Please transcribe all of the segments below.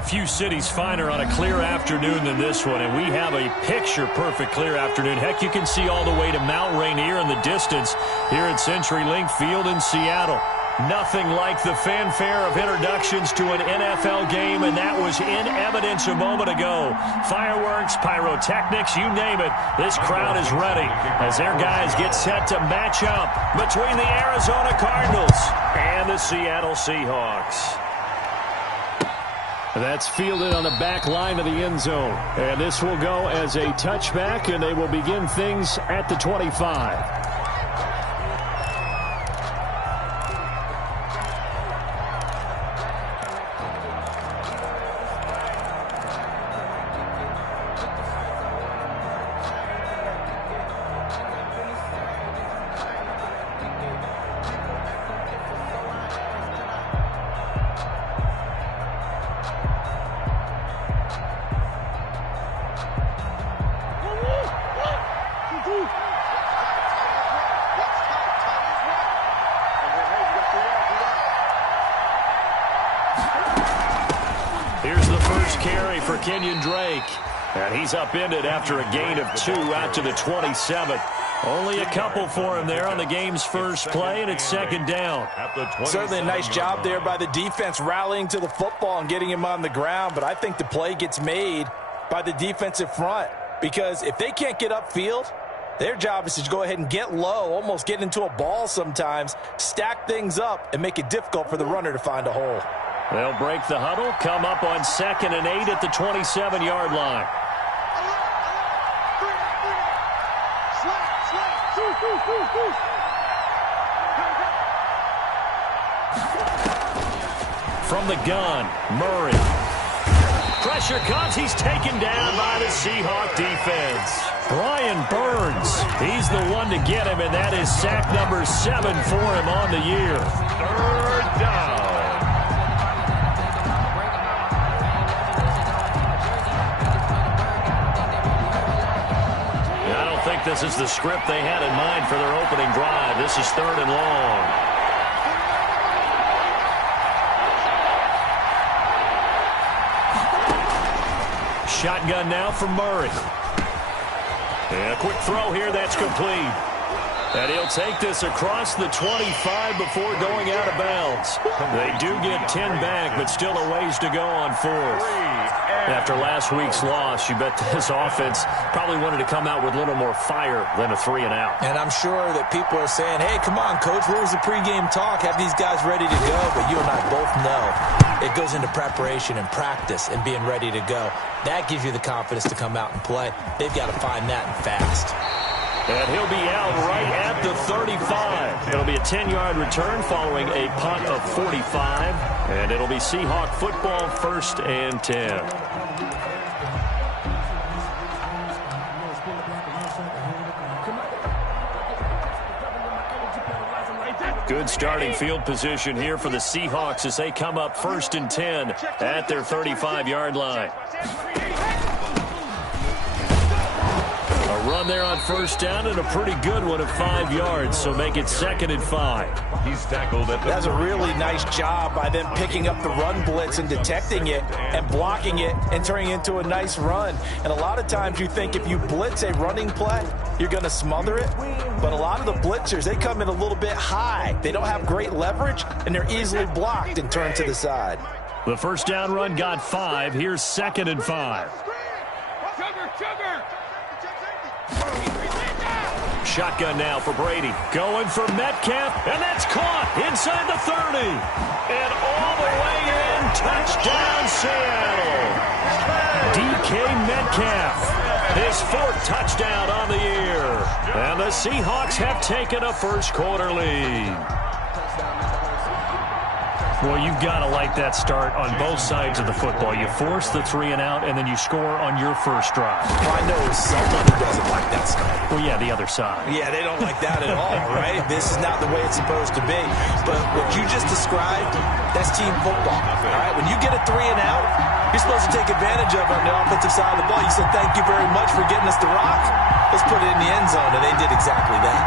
are few cities finer on a clear afternoon than this one, and we have a picture-perfect clear afternoon. Heck, you can see all the way to Mount Rainier in the distance here at CenturyLink Field in Seattle. Nothing like the fanfare of introductions to an NFL game, and that was in evidence a moment ago. Fireworks, pyrotechnics, you name it. This crowd is ready as their guys get set to match up between the Arizona Cardinals and the Seattle Seahawks. That's fielded on the back line of the end zone. And this will go as a touchback, and they will begin things at the 25. And he's upended after a gain of 2 out to the 27. Only a couple for him there on the game's first play, and it's second down. Certainly a nice job there by the defense rallying to the football and getting him on the ground, but I think the play gets made by the defensive front because if they can't get upfield, their job is to go ahead and get low, almost get into a ball sometimes, stack things up, and make it difficult for the runner to find a hole. They'll break the huddle, come up on 2nd and 8 at the 27-yard line. From the gun, Murray. Pressure comes. He's taken down by the Seahawk defense. Brian Burns, he's the one to get him, and that is sack number 7 for him on the year. 3rd down. This is the script they had in mind for their opening drive. This is 3rd and long. Shotgun now for Murray. And a quick throw here that's complete. And he'll take this across the 25 before going out of bounds. They do get 10 back, but still a ways to go on 4th. After last week's loss, you bet this offense probably wanted to come out with a little more fire than a 3-and-out. And I'm sure that people are saying, hey, come on, Coach, where was the pregame talk? Have these guys ready to go? But you and I both know it goes into preparation and practice and being ready to go. That gives you the confidence to come out and play. They've got to find that and fast. And he'll be out right at the 35. It'll be a 10-yard return following a punt of 45. And it'll be Seahawk football, 1st and 10. Good starting field position here for the Seahawks as they come up 1st and 10 at their 35-yard line. Run there on 1st down and a pretty good one of 5 yards, so make it 2nd and 5. He's tackled at the That's a really nice job by them picking up the run blitz and detecting it and blocking it and turning it into a nice run. And a lot of times you think if you blitz a running play, you're going to smother it. But a lot of the blitzers, they come in a little bit high. They don't have great leverage, and they're easily blocked and turned to the side. The 1st down run got 5. Here's 2nd and 5. Shotgun now for Brady. Going for Metcalf, and that's caught inside the 30. And all the way in, touchdown Seattle. DK Metcalf, his 4th touchdown on the year. And the Seahawks have taken a first-quarter lead. Well, you've got to like that start on both sides of the football. You force the 3-and-out, and then you score on your first drive. Well, I know someone who doesn't like that start. Well, yeah, the other side. Yeah, they don't like that at all, right? This is not the way it's supposed to be. But what you just described, that's team football, all right? When you get a 3-and-out, you're supposed to take advantage of it on the offensive side of the ball. You said, thank you very much for getting us the rock. Let's put it in the end zone, and they did exactly that.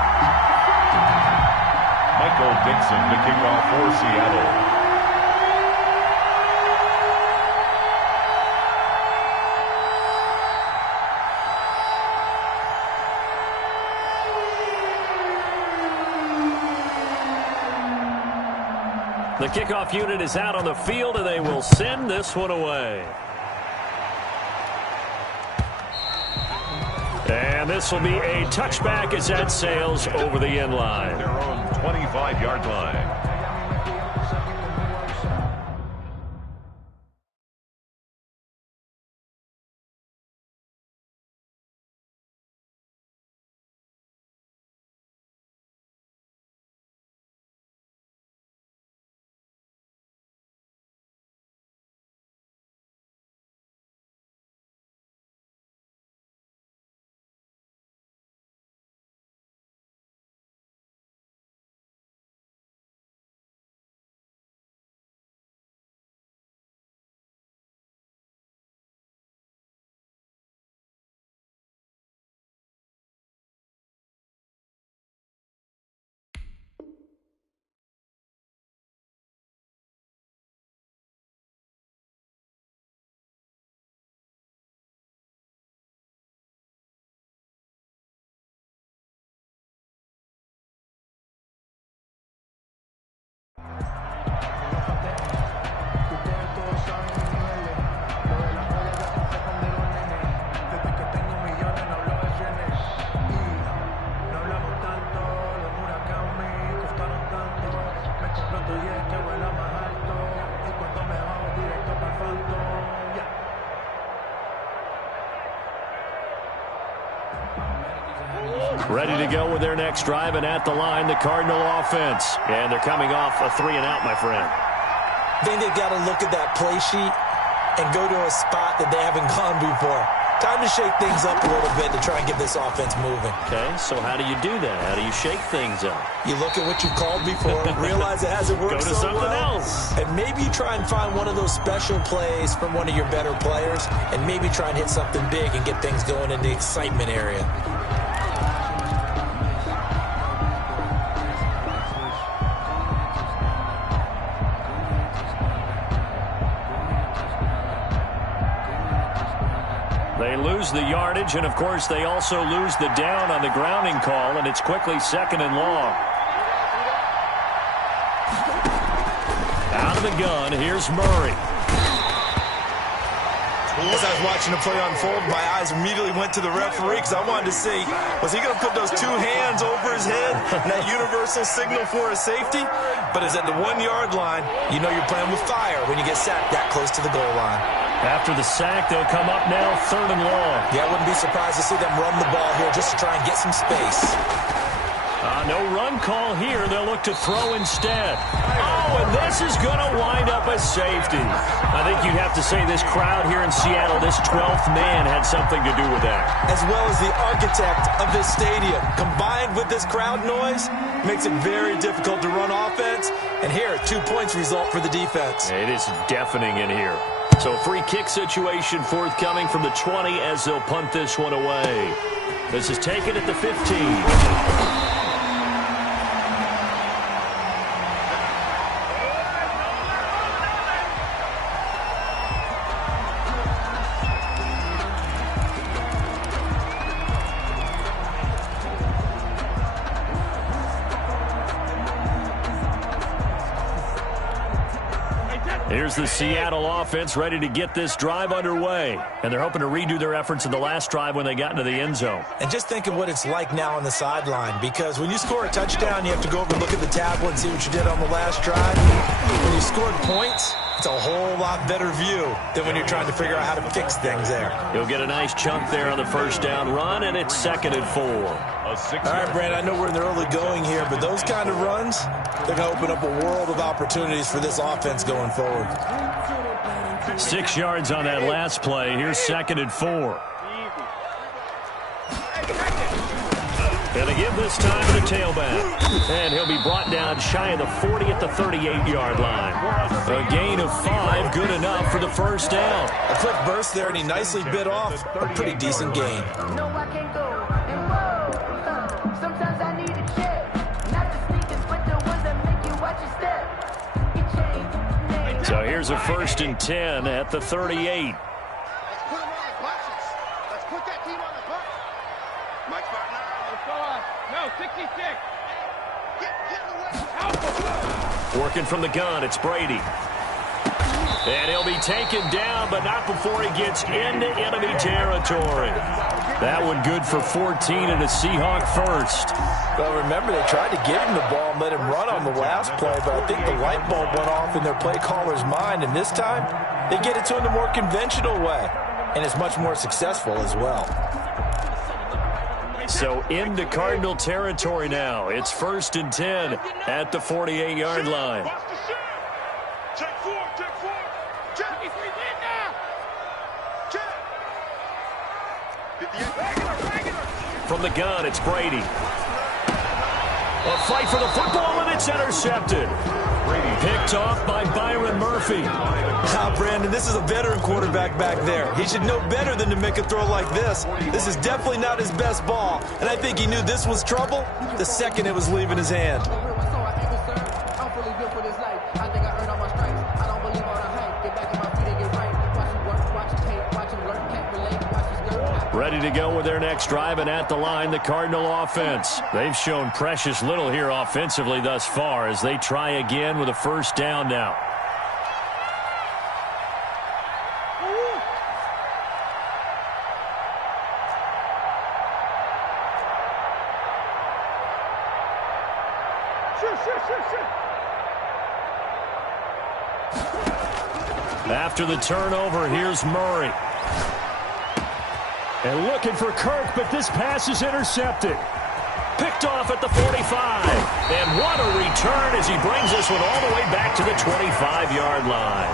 Michael Dixon to kick off for Seattle. The kickoff unit is out on the field, and they will send this one away. And this will be a touchback as that sails over the end line. Their own 25-yard line. Ready to go with their next drive, and at the line, the Cardinal offense. And they're coming off a 3-and-out, my friend. I think they've got to look at that play sheet and go to a spot that they haven't gone before. Time to shake things up a little bit to try and get this offense moving. Okay, so how do you do that? How do you shake things up? You look at what you've called before, realize it hasn't worked Go to so something well, else. and maybe try and find one of those special plays from one of your better players, and maybe try and hit something big and get things going in the excitement area. They lose the yardage, and, of course, they also lose the down on the grounding call, and it's quickly 2nd and long. Out of the gun, here's Murray. As I was watching the play unfold, my eyes immediately went to the referee because I wanted to see, was he going to put those 2 hands over his head and that universal signal for a safety? But it's at the 1-yard line. You know you're playing with fire when you get sacked that close to the goal line. After the sack, they'll come up now 3rd and long. Yeah, I wouldn't be surprised to see them run the ball here just to try and get some space. No run call here. They'll look to throw instead. Oh, and this is going to wind up a safety. I think you'd have to say this crowd here in Seattle, this 12th man had something to do with that. As well as the architect of this stadium, combined with this crowd noise, makes it very difficult to run offense. And here, 2 points result for the defense. It is deafening in here. So free kick situation forthcoming from the 20 as they'll punt this one away. This is taken at the 15. Here's the Seattle offense ready to get this drive underway. And they're hoping to redo their efforts in the last drive when they got into the end zone. And just think of what it's like now on the sideline, because when you score a touchdown, you have to go over and look at the tablet and see what you did on the last drive. When you scored points, it's a whole lot better view than when you're trying to figure out how to fix things there. He'll get a nice chunk there on the first down run, and it's 2nd and 4. All right, Brandon, I know we're in the early going here, but those kind of runs, they're going to open up a world of opportunities for this offense going forward. 6 yards on that last play. Here's 2nd and 4. And they give this time to the tailback. And he'll be brought down shy of the 40 at the 38-yard line. A gain of 5, good enough for the first down. A quick burst there, and he nicely bit off a pretty decent gain. No, I can't go. And whoa, sometimes I need a check. Not the sneakers, but the ones that make you watch your step. You change. So here's a 1st and 10 at the 38. Let's put that team on the bus. Mike Spartan. No, 66. Working from the gun, it's Brady. And he'll be taken down, but not before he gets into enemy territory. That one good for 14 and a Seahawk first. Well, remember, they tried to give him the ball and let him run on the last play, but I think the light bulb went off in their play caller's mind, and this time they get it to him the more conventional way, and it's much more successful as well. So into Cardinal territory now. It's 1st and 10 at the 48-yard line. From the gun, it's Brady. A fight for the football, and it's intercepted. Picked off by Byron Murphy. Now, Brandon, this is a veteran quarterback back there. He should know better than to make a throw like this. This is definitely not his best ball, and I think he knew this was trouble the second it was leaving his hand. Ready to go with their next drive, and at the line, the Cardinal offense. They've shown precious little here offensively thus far as they try again with a first down now. After the turnover, here's Murray. And looking for Kirk, but this pass is intercepted. Picked off at the 45. And what a return as he brings this one all the way back to the 25-yard line.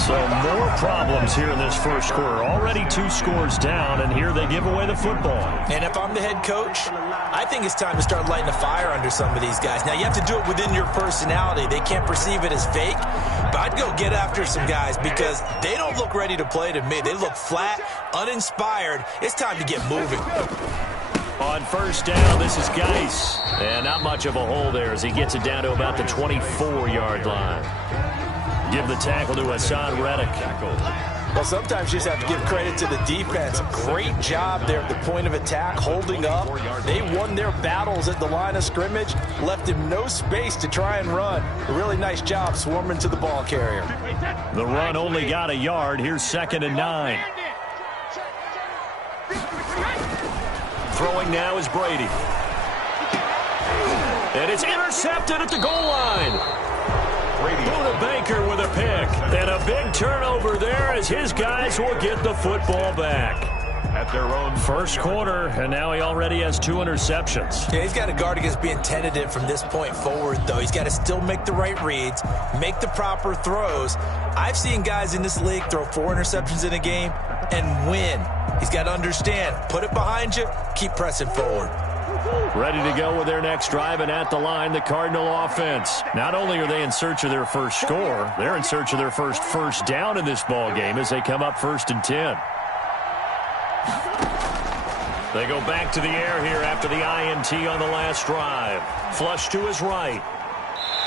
So more problems here in this first quarter. Already 2 scores down, and here they give away the football. And if I'm the head coach, I think it's time to start lighting a fire under some of these guys. Now, you have to do it within your personality. They can't perceive it as fake. But I'd go get after some guys because they don't look ready to play to me. They look flat, uninspired. It's time to get moving. On first down, this is Geis. And not much of a hole there as he gets it down to about the 24-yard line. Give the tackle to Hassan Reddick. Well, sometimes you just have to give credit to the defense. Great job there at the point of attack, holding up. They won their battles at the line of scrimmage, left him no space to try and run. A really nice job swarming to the ball carrier. The run only got a yard. Here's 2nd and 9. Throwing now is Brady. And it's intercepted at the goal line. Buda Baker with a pick. And a big turnover there as his guys will get the football back. At their own first quarter, and now he already has 2 interceptions. Yeah, he's got to guard against being tentative from this point forward, though. He's got to still make the right reads, make the proper throws. I've seen guys in this league throw 4 interceptions in a game and win. He's got to understand, put it behind you, keep pressing forward. Ready to go with their next drive, and at the line, the Cardinal offense. Not only are they in search of their first score, they're in search of their first down in this ball game as they come up 1st and 10. They go back to the air here after the INT on the last drive. Flush to his right.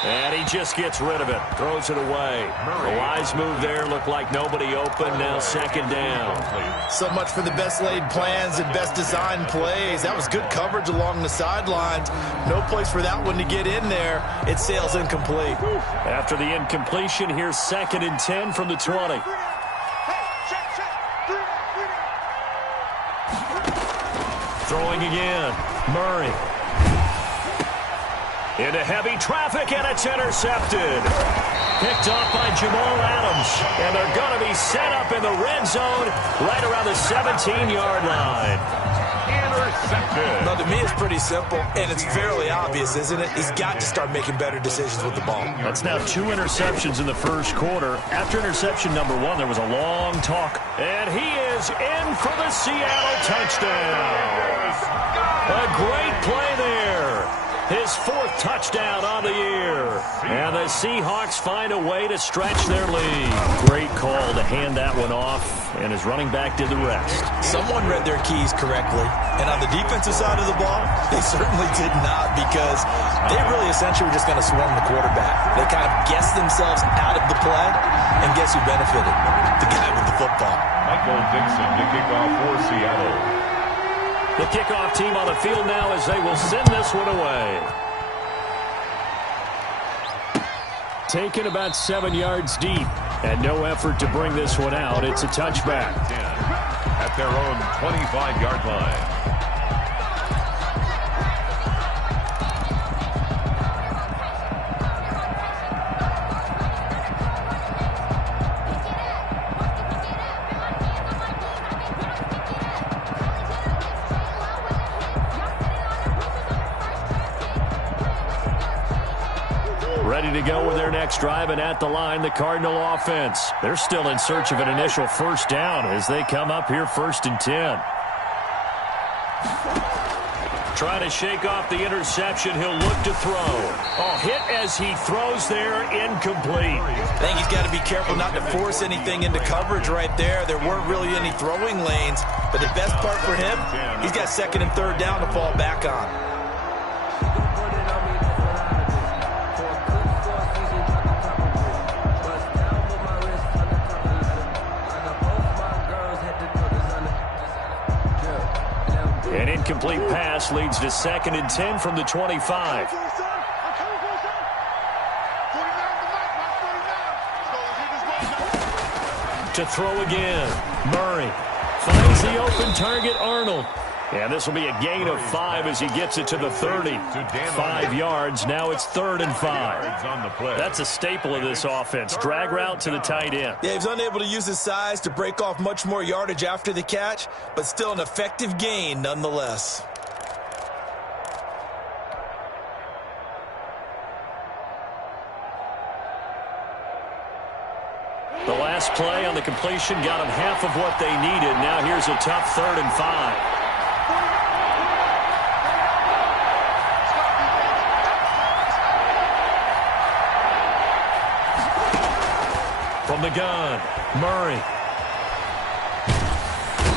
And he just gets rid of it. Throws it away. A wise move there. Looked like nobody open. Now 2nd down. So much for the best laid plans and best designed plays. That was good coverage along the sidelines. No place for that one to get in there. It sails incomplete. After the incompletion, here's 2nd and 10 from the 20. Throwing again. Murray. Into heavy traffic, and it's intercepted. Picked off by Jamal Adams. And they're going to be set up in the red zone right around the 17-yard line. Intercepted. Now, to me, it's pretty simple, and it's fairly obvious, isn't it? He's got to start making better decisions with the ball. That's now 2 interceptions in the first quarter. After interception number 1, there was a long talk. And he is in for the Seattle touchdown. A great play there. His 4th touchdown on the year. And the Seahawks find a way to stretch their lead. Great call to hand that one off, and his running back did the rest. Someone read their keys correctly. And on the defensive side of the ball, they certainly did not, because they really essentially were just going to swarm the quarterback. They kind of guessed themselves out of the play, and guess who benefited? The guy with the football. Michael Dixon to kick off for Seattle. The kickoff team on the field now as they will send this one away. taken about 7 yards deep. And no effort to bring this one out. It's a touchback. 10 at their own 25-yard line. Ready to go with their next drive, and at the line, the Cardinal offense. They're still in search of an initial first down as they come up here 1st and 10. Trying to shake off the interception. He'll look to throw. Oh, hit as he throws there, incomplete. I think he's got to be careful not to force anything into coverage right there. There weren't really any throwing lanes, but the best part for him, he's got 2nd and 3rd down to fall back on. An incomplete pass leads to 2nd and 10 from the 25. To throw again. Murray finds the open target, Arnold. And this will be a gain of 5 as he gets it to the 30. 5 yards. Now it's 3rd and 5. That's a staple of this offense. Drag route to the tight end. Yeah, he was unable to use his size to break off much more yardage after the catch, but still an effective gain nonetheless. The last play on the completion got them half of what they needed. Now here's a tough 3rd and 5. From the gun, Murray.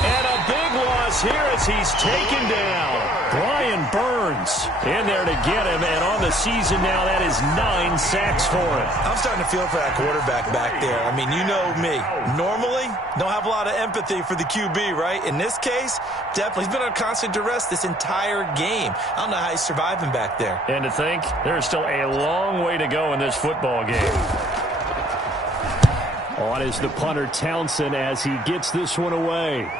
And a big loss here as he's taken down. Brian Burns in there to get him, and on the season now, that is 9 sacks for him. I'm starting to feel for that quarterback back there. I mean, you know me. Normally, don't have a lot of empathy for the QB, right? In this case, definitely. He's been on constant duress this entire game. I don't know how he's surviving back there. And to think, there's still a long way to go in this football game. On is the punter, Townsend, as he gets this one away.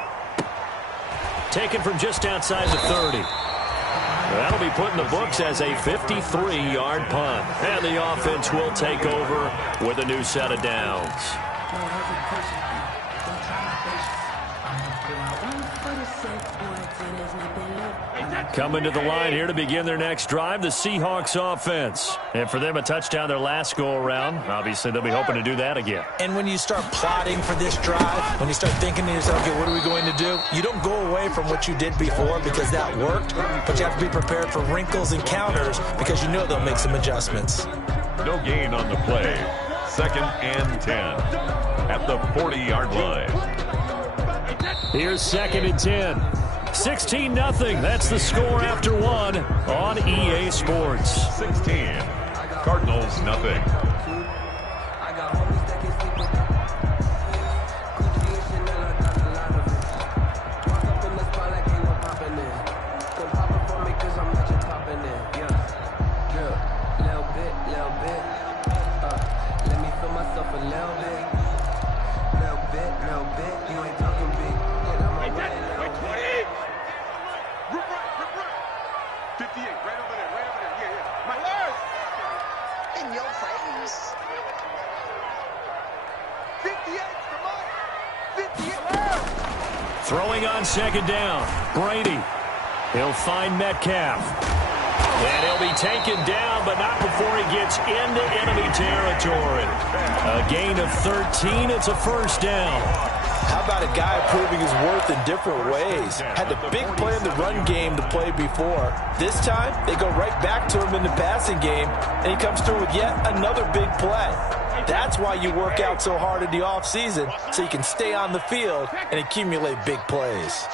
Taken from just outside the 30. That'll be put in the books as a 53-yard punt. And the offense will take over with a new set of downs. Coming to the line here to begin their next drive, the Seahawks offense. And for them, a touchdown their last go-around. Obviously, they'll be hoping to do that again. And when you start plotting for this drive, when you start thinking to yourself, okay, what are we going to do? You don't go away from what you did before because that worked, but you have to be prepared for wrinkles and counters because you know they'll make some adjustments. No gain on the play. 2nd and 10 at the 40-yard line. Here's 2nd and 10. 16-0. That's the score after 1 on EA Sports. 16. Cardinals nothing. Throwing on 2nd down. Brady. He'll find Metcalf. And he'll be taken down, but not before he gets into enemy territory. A gain of 13. It's a 1st down. How about a guy proving his worth in different ways? Had the big play in the run game to play before. This time, they go right back to him in the passing game, and he comes through with yet another big play. That's why you work out so hard in the offseason, so you can stay on the field and accumulate big plays.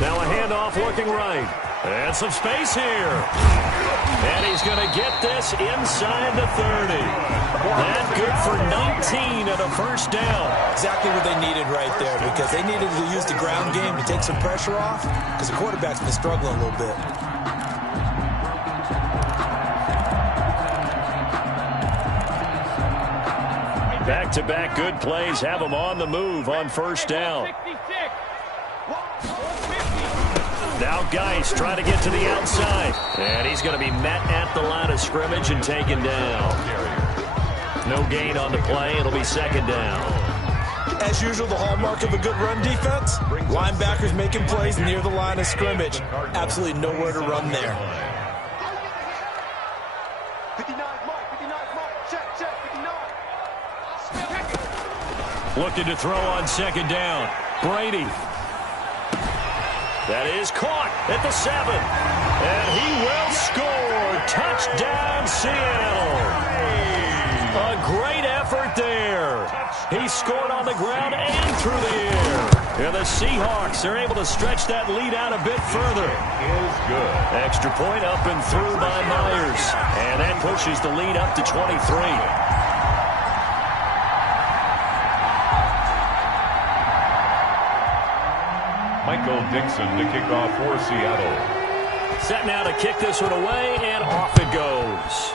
Now a handoff looking right. And some space here. And he's going to get this inside the 30. That good for 19 and a 1st down. Exactly what they needed right there, because they needed to use the ground game to take some pressure off, because the quarterback's been struggling a little bit. Back-to-back good plays have them on the move on first down. Now Geis trying to get to the outside. And he's going to be met at the line of scrimmage and taken down. No gain on the play. It'll be second down. As usual, the hallmark of a good run defense, linebackers making plays near the line of scrimmage. Absolutely nowhere to run there. 59, Mark, 59, Mark. Check, 59. Looking to throw on second down. Brady. That is caught at the 7. And he will score. Touchdown, Seattle. A great effort there. He scored on the ground and through the air. And the Seahawks are able to stretch that lead out a bit further. Is good. Extra point up and through by Myers. And that pushes the lead up to 23. Michael Dixon to kick off for Seattle. Set now to kick this one away, and off it goes.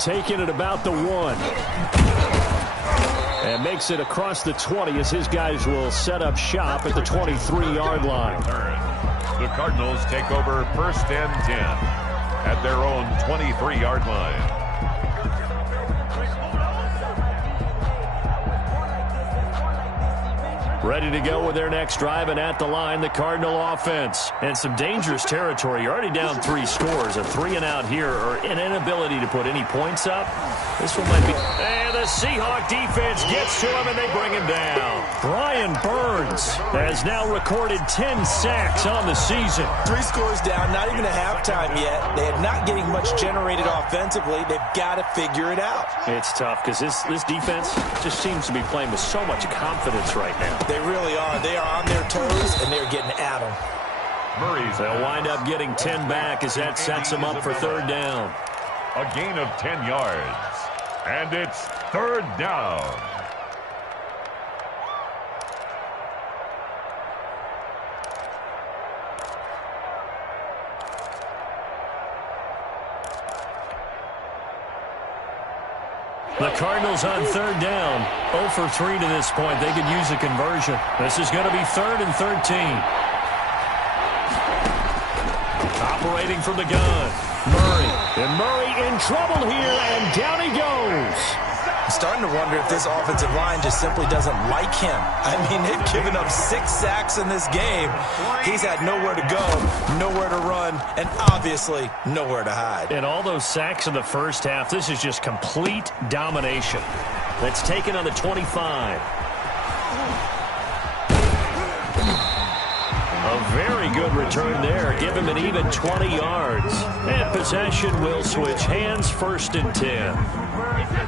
Taking it about the 1. And makes it across the 20 as his guys will set up shop at the 23-yard line. The Cardinals take over first and 10 at their own 23-yard line. Ready to go with their next drive, and at the line, the Cardinal offense. And some dangerous territory. You're already down 3 scores. A 3-and-out here, or an inability to put any points up. This one might be... And the Seahawk defense gets to him, and they bring him down. Brian Burns has now recorded 10 sacks on the season. 3 scores down, not even a halftime yet. They are not getting much generated offensively. They've got to figure it out. It's tough because this defense just seems to be playing with so much confidence right now. They really are. They are on their toes, and they're getting at them. They'll wind up getting 10 back as that sets them up for third down. A gain of 10 yards. And it's third down. The Cardinals on third down. 0 for 3 to this point. They could use a conversion. This is going to be 3rd and 13. Operating from the gun. Murray. And Murray in trouble here, and down he goes. I'm starting to wonder if this offensive line just simply doesn't like him. I mean, they've given up 6 sacks in this game. He's had nowhere to go, nowhere to run, and obviously nowhere to hide. And all those sacks in the first half, this is just complete domination. That's taken on the 25. A very good return there. Give him an even 20 yards. And possession will switch hands, 1st and 10.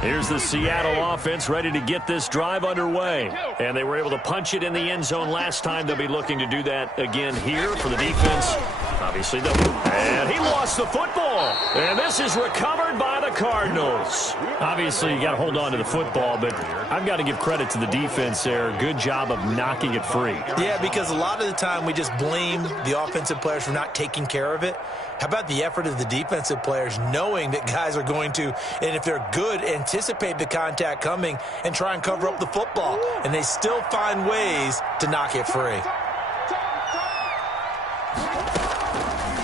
Here's the Seattle offense ready to get this drive underway. And they were able to punch it in the end zone last time. They'll be looking to do that again here for the defense. Obviously, and he lost the football. And this is recovered by the Cardinals. Obviously, you got to hold on to the football, but I've got to give credit to the defense there. Good job of knocking it free. Yeah, because a lot of the time we just blame the offensive players for not taking care of it. How about the effort of the defensive players knowing that guys are going to, and if they're good, anticipate the contact coming and try and cover up the football. And they still find ways to knock it free.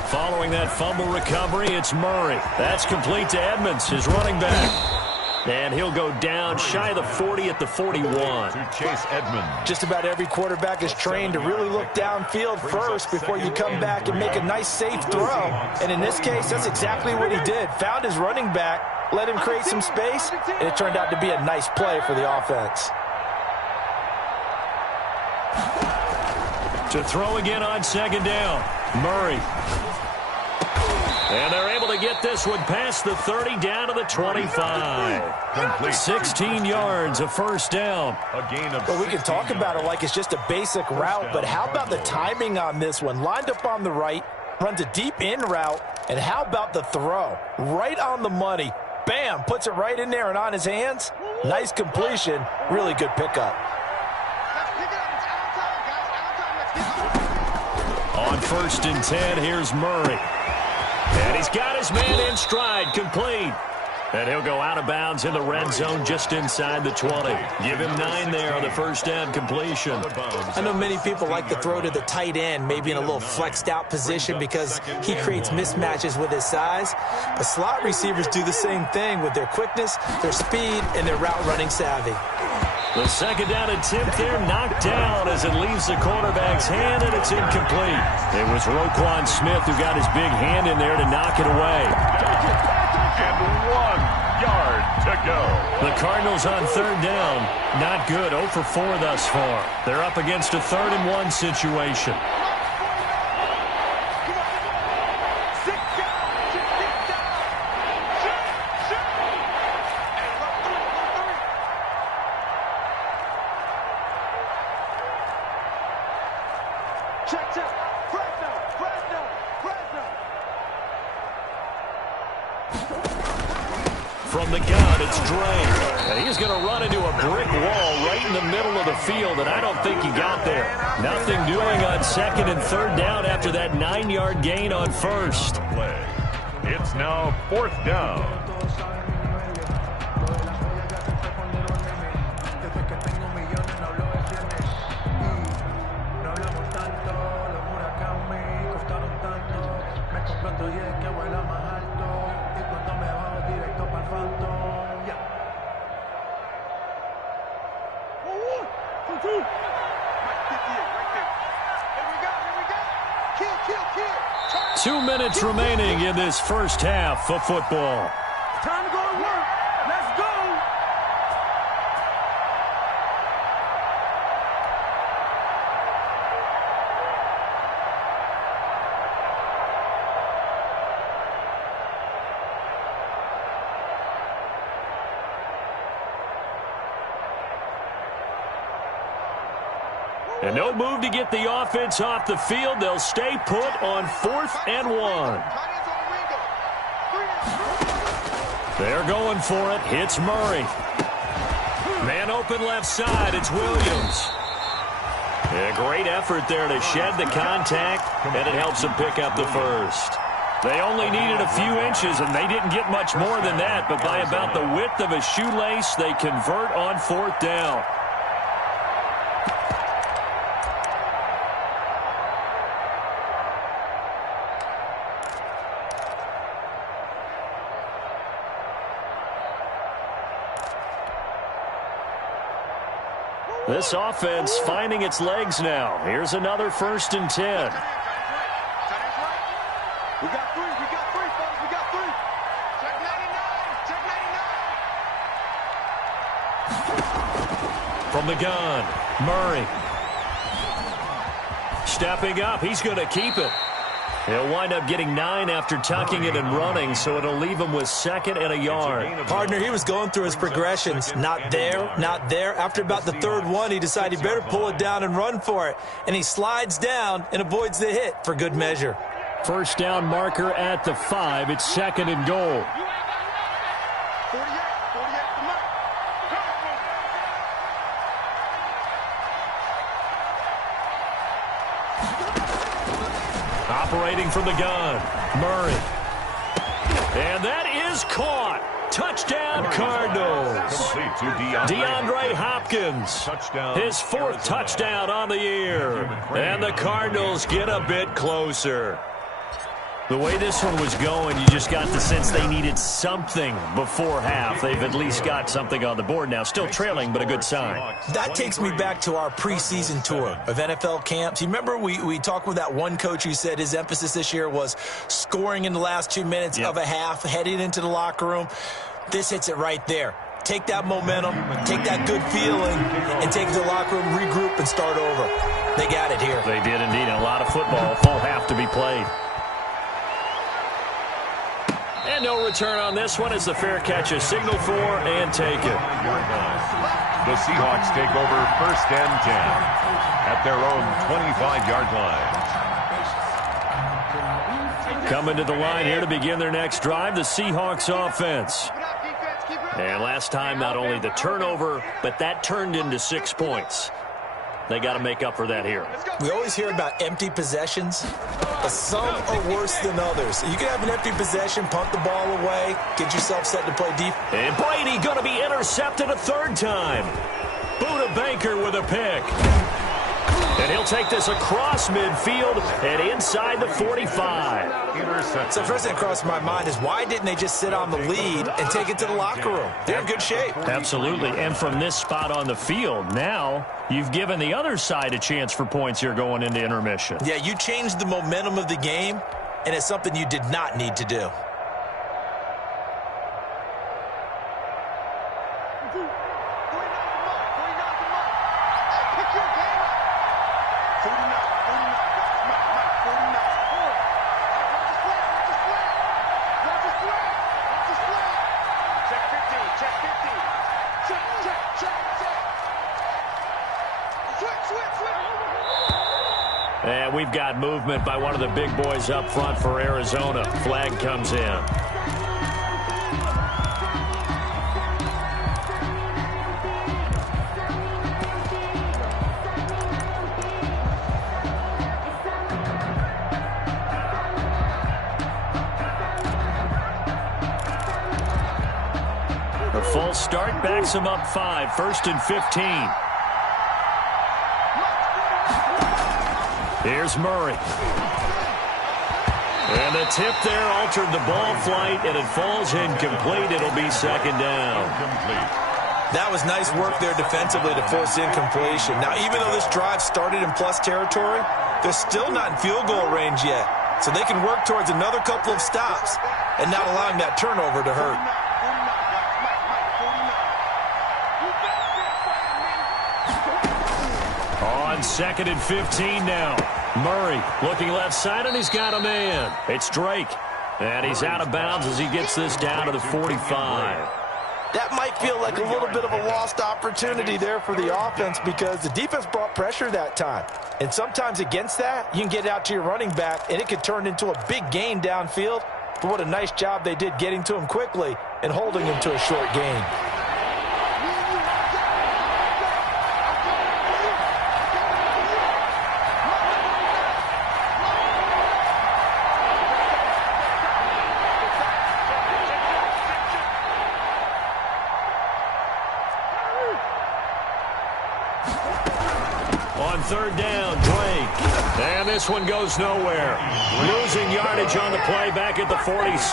Following that fumble recovery, it's Murray. That's complete to Edmonds, his running back. And he'll go down shy of the 40 at the 41. To Chase Edmonds. Just about every quarterback is trained to really look downfield first before you come back and make a nice, safe throw. And in this case, that's exactly what he did. Found his running back, let him create some space, and it turned out to be a nice play for the offense. To throw again on second down, Murray. And they're able to get this one past the 30 down to the 25. 16 yards, a first down. A gain of Well, we can talk about it like it's just a basic route, but how about the timing on this one? Lined up on the right, runs a deep in route, and how about the throw? Right on the money. Bam, puts it right in there and on his hands. Nice completion, really good pickup. On 1st and 10, here's Murray. And he's got his man in stride, complete. And he'll go out of bounds in the red zone just inside the 20. Give him 9 there on the first down completion. I know many people like to throw to the tight end, maybe in a little flexed out position because he creates mismatches with his size. But slot receivers do the same thing with their quickness, their speed, and their route running savvy. The second down attempt there knocked down as it leaves the quarterback's hand, and it's incomplete. It was Roquan Smith who got his big hand in there to knock it away. And 1 yard to go. The Cardinals on third down. Not good. 0 for 4 thus far. They're up against a 3rd and 1 situation. From the gun, it's Dre. And he's going to run into a brick wall right in the middle of the field, and I don't think he got there. Nothing doing on 2nd and 3rd down after that 9-yard gain on 1st. It's now 4th down. Here we go. 2 minutes remaining in this first half of football. Time to go to work. Let's go. And no move to get the offense off the field. They'll stay put on 4th and 1. They're going for it. Hits Murray. Man open left side. It's Williams. A great effort there to shed the contact, and it helps them pick up the first. They only needed a few inches, and they didn't get much more than that, but by about the width of a shoelace, they convert on 4th down. This offense finding its legs now. Here's another 1st and 10. We got 3. We got 3, folks. We got 3. Check 99. From the gun, Murray. Stepping up. He's going to keep it. He'll wind up getting 9 after tucking it and running, so it'll leave him with 2nd and a yard. Partner, he was going through his progressions. Not there, not there. After about the 3rd one, he decided he better pull it down and run for it. And he slides down and avoids the hit for good measure. First down marker at the 5. It's 2nd and goal. 48 for Mike. Operating from the gun, Murray. And that is caught. Touchdown, Cardinals. Complete to DeAndre Hopkins. His 4th touchdown on the year. And the Cardinals get a bit closer. The way this one was going, you just got the sense they needed something before half. They've at least got something on the board now. Still trailing, but a good sign. That takes me back to our preseason tour of NFL camps. You remember we talked with that one coach who said his emphasis this year was scoring in the last 2 minutes of a half, heading into the locker room. This hits it right there. Take that momentum, take that good feeling, and take it to the locker room, regroup, and start over. They got it here. They did indeed. And a lot of football, full half to be played. And no return on this one as the fair catch is signaled for and taken. The Seahawks take over 1st and 10 at their own 25-yard line. Coming to the line here to begin their next drive, the Seahawks offense. And last time, not only the turnover, but that turned into 6 points. They got to make up for that here. We always hear about empty possessions, but some are worse than others. You can have an empty possession, punt the ball away, get yourself set to play deep. And Brady going to be intercepted a third time. Buda Baker with a pick. And he'll take this across midfield and inside the 45. So first thing that crossed my mind is why didn't they just sit on the lead and take it to the locker room? They're in good shape. Absolutely. And from this spot on the field, now you've given the other side a chance for points here going into intermission. Yeah, you changed the momentum of the game, and it's something you did not need to do. And we've got movement by one of the big boys up front for Arizona. Flag comes in. The false start backs him up 5, 1st and 15. Here's Murray. And the tip there altered the ball flight, and it falls incomplete. It'll be second down. That was nice work there defensively to force incompletion. Now, even though this drive started in plus territory, they're still not in field goal range yet. So they can work towards another couple of stops and not allowing that turnover to hurt. On 2nd and 15 now. Murray looking left side, and he's got a man. It's Drake. And he's out of bounds as he gets this down to the 45. That might feel like a little bit of a lost opportunity there for the offense because the defense brought pressure that time. And sometimes against that, you can get out to your running back, and it could turn into a big gain downfield. But what a nice job they did getting to him quickly and holding him to a short gain. On 3rd down, Drake. And this one goes nowhere. Losing yardage on the play back at the 46.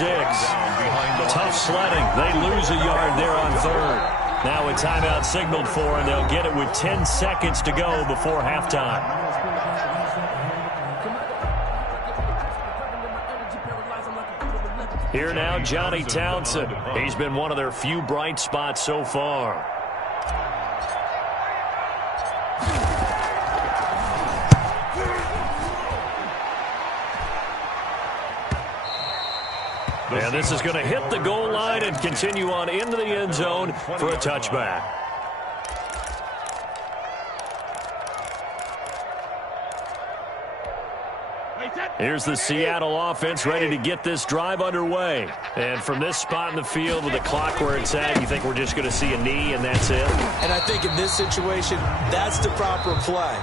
Tough sledding. They lose a yard there on 3rd. Now a timeout signaled for, and they'll get it with 10 seconds to go before halftime. Here now, Johnny Townsend. He's been one of their few bright spots so far. And this is going to hit the goal line and continue on into the end zone for a touchback. Here's the Seattle offense ready to get this drive underway. And from this spot in the field with the clock where it's at, you think we're just going to see a knee and that's it? And I think in this situation, that's the proper play.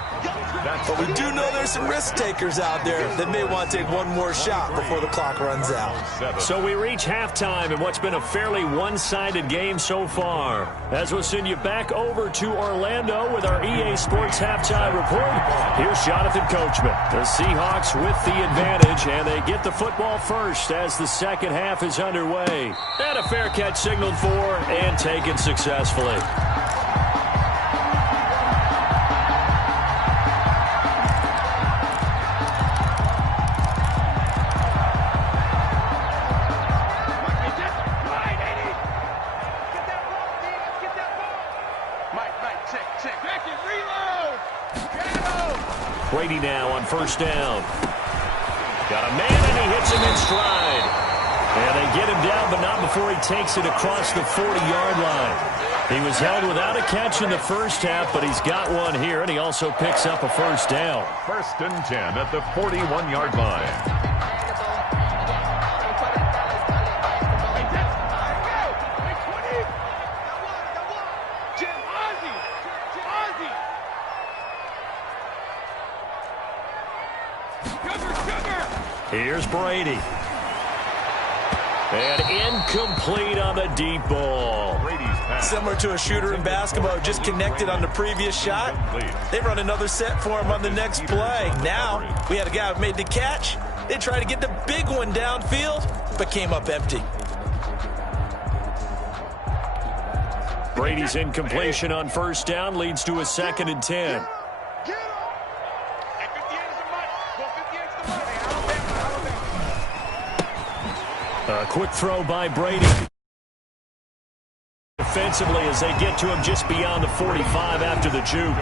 But we do know there's some risk takers out there that may want to take one more shot before the clock runs out. So we reach halftime in what's been a fairly one-sided game so far. As we'll send you back over to Orlando with our EA Sports Halftime Report. Here's Jonathan Coachman. The Seahawks with the advantage, and they get the football first as the second half is underway. And a fair catch signaled for and taken successfully. Brady now on 1st down. Got a man, and he hits him in stride. And they get him down, but not before he takes it across the 40-yard line. He was held without a catch in the first half, but he's got one here, and he also picks up a 1st down. 1st and 10 at the 41-yard line. Here's Brady. And incomplete on the deep ball. Similar to a shooter in basketball, just connected on the previous shot. They run another set for him on the next play. Now, we had a guy who made the catch. They tried to get the big one downfield, but came up empty. Brady's incompletion on first down leads to a 2nd and 10. A quick throw by Brady. Defensively as they get to him just beyond the 45 after the juke.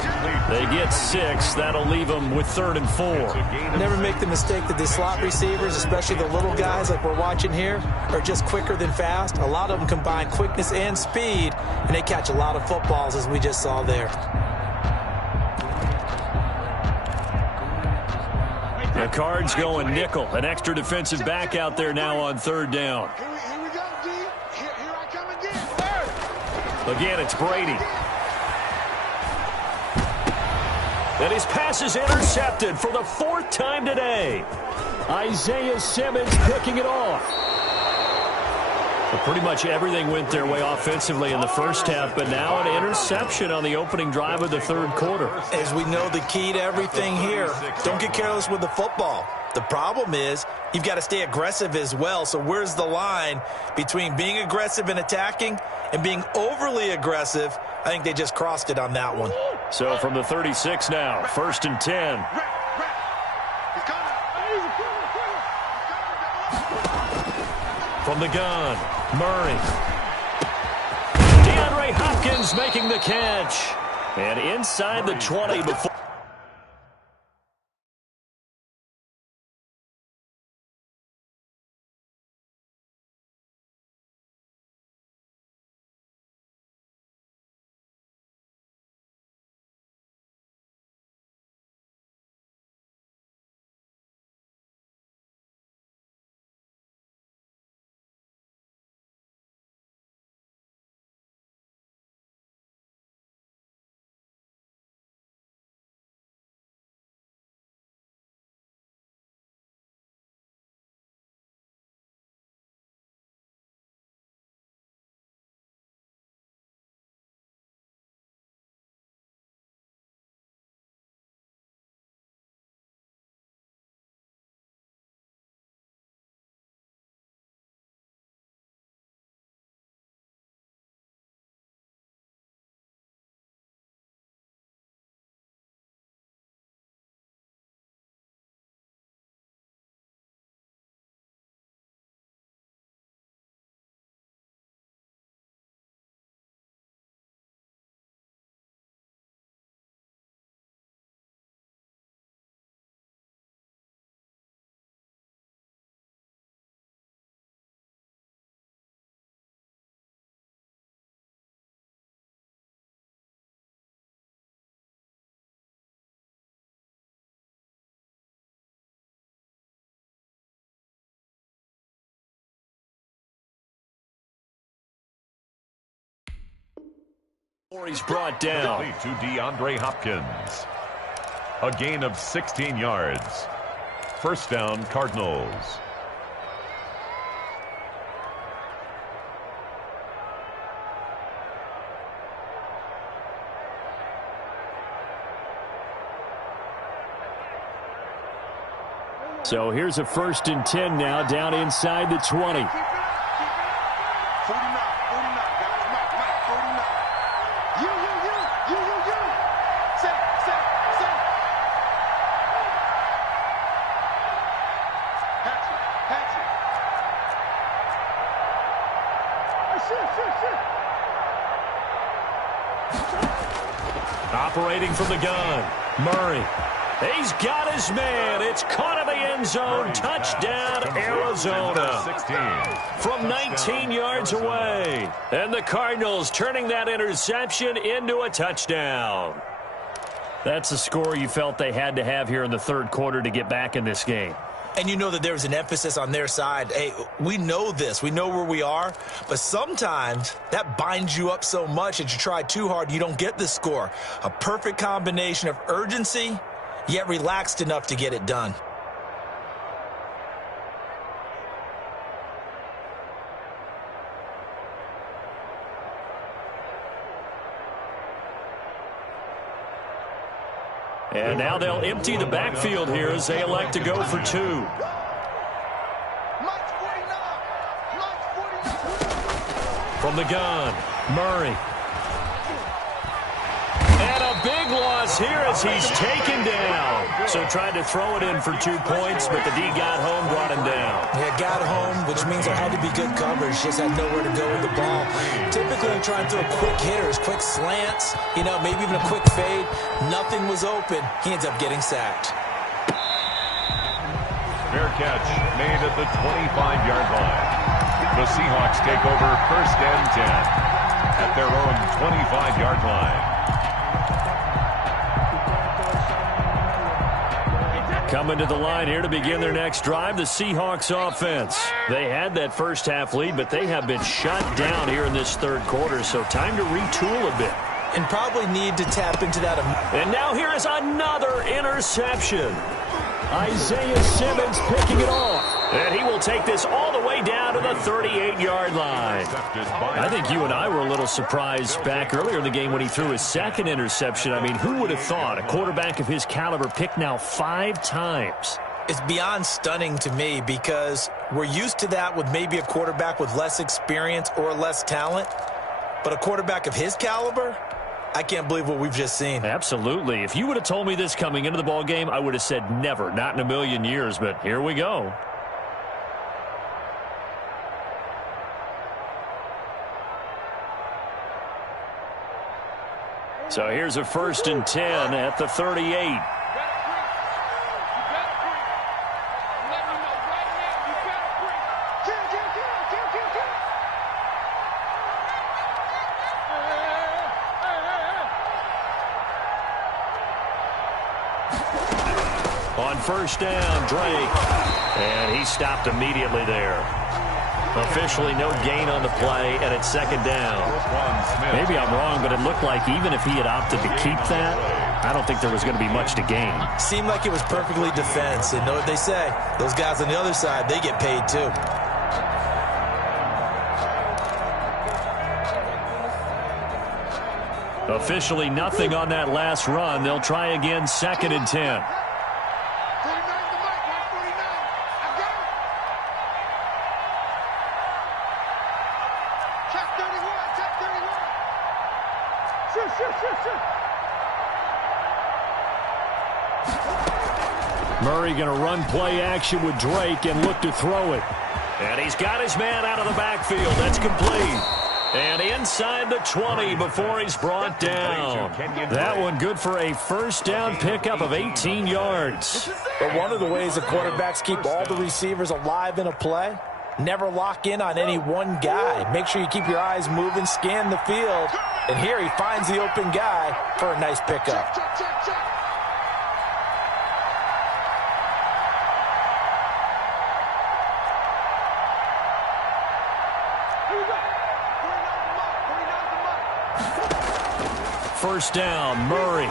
They get 6. That'll leave them with 3rd and 4. Never make the mistake that the slot receivers, especially the little guys like we're watching here, are just quicker than fast. A lot of them combine quickness and speed, and they catch a lot of footballs, as we just saw there. The Cards going nickel. An extra defensive back out there now on 3rd down. Here we go, D. Here I come again. Again, it's Brady. And his pass is intercepted for the 4th time today. Isaiah Simmons picking it off. Well, pretty much everything went their way offensively in the first half, but now an interception on the opening drive of the 3rd quarter. As we know, the key to everything here, don't get careless with the football. The problem is you've got to stay aggressive as well. So where's the line between being aggressive and attacking and being overly aggressive? I think they just crossed it on that one. So from the 36 now, 1st and 10. From the gun, Murray. DeAndre Hopkins making the catch. And inside the 20 before. He's brought down. To DeAndre Hopkins. A gain of 16 yards. First down, Cardinals. So here's a 1st and 10 now, down inside the 20. 49, 49, guys. Mike, 49. You. Set. Patch it. Shit. Operating from the gun, Murray. He's got his man. It's caught in the end zone. Touchdown, Arizona. From 19 yards away. And the Cardinals turning that interception into a touchdown. That's the score you felt they had to have here in the 3rd quarter to get back in this game. And you know that there was an emphasis on their side. Hey, we know this. We know where we are. But sometimes that binds you up so much that you try too hard, you don't get the score. A perfect combination of urgency, yet relaxed enough to get it done. And now they'll empty the backfield here as they elect to go for 2. From the gun, Murray. And a big loss here as he's taken down. So tried to throw it in for 2 points, but the D got home, brought him down. Yeah, got home, which means there had to be good coverage. Just had nowhere to go with the ball. Typically, you try and throw quick hitters, quick slants, maybe even a quick fade. Nothing was open. He ends up getting sacked. Fair catch made at the 25-yard line. The Seahawks take over 1st and 10 at their own 25-yard line. Coming to the line here to begin their next drive, the Seahawks offense. They had that first half lead, but they have been shut down here in this 3rd quarter, so time to retool a bit. And probably need to tap into that. And now here is another interception. Isaiah Simmons picking it off. And he will take this all the way down to the 38-yard line. I think you and I were a little surprised back earlier in the game when he threw his 2nd interception. I mean, who would have thought a quarterback of his caliber picked now 5 times? It's beyond stunning to me because we're used to that with maybe a quarterback with less experience or less talent. But a quarterback of his caliber, I can't believe what we've just seen. Absolutely. If you would have told me this coming into the ball game, I would have said never, not in a million years. But here we go. So here's a 1st and 10 at the 38. On 1st down, Drake. And he stopped immediately there. Officially no gain on the play, and it's 2nd down. Maybe I'm wrong, but it looked like even if he had opted to keep that, I don't think there was going to be much to gain. Seemed like it was perfectly defense. And know what they say? Those guys on the other side, they get paid too. Officially nothing on that last run. They'll try again, 2nd and 10. Murray going to run play action with Drake and look to throw it. And he's got his man out of the backfield. That's complete. And inside the 20 before he's brought down. That one good for a 1st down pickup of 18 yards. But one of the ways the quarterbacks keep all the receivers alive in a play, never lock in on any one guy. Make sure you keep your eyes moving, scan the field. And here he finds the open guy for a nice pickup. First down, Murray.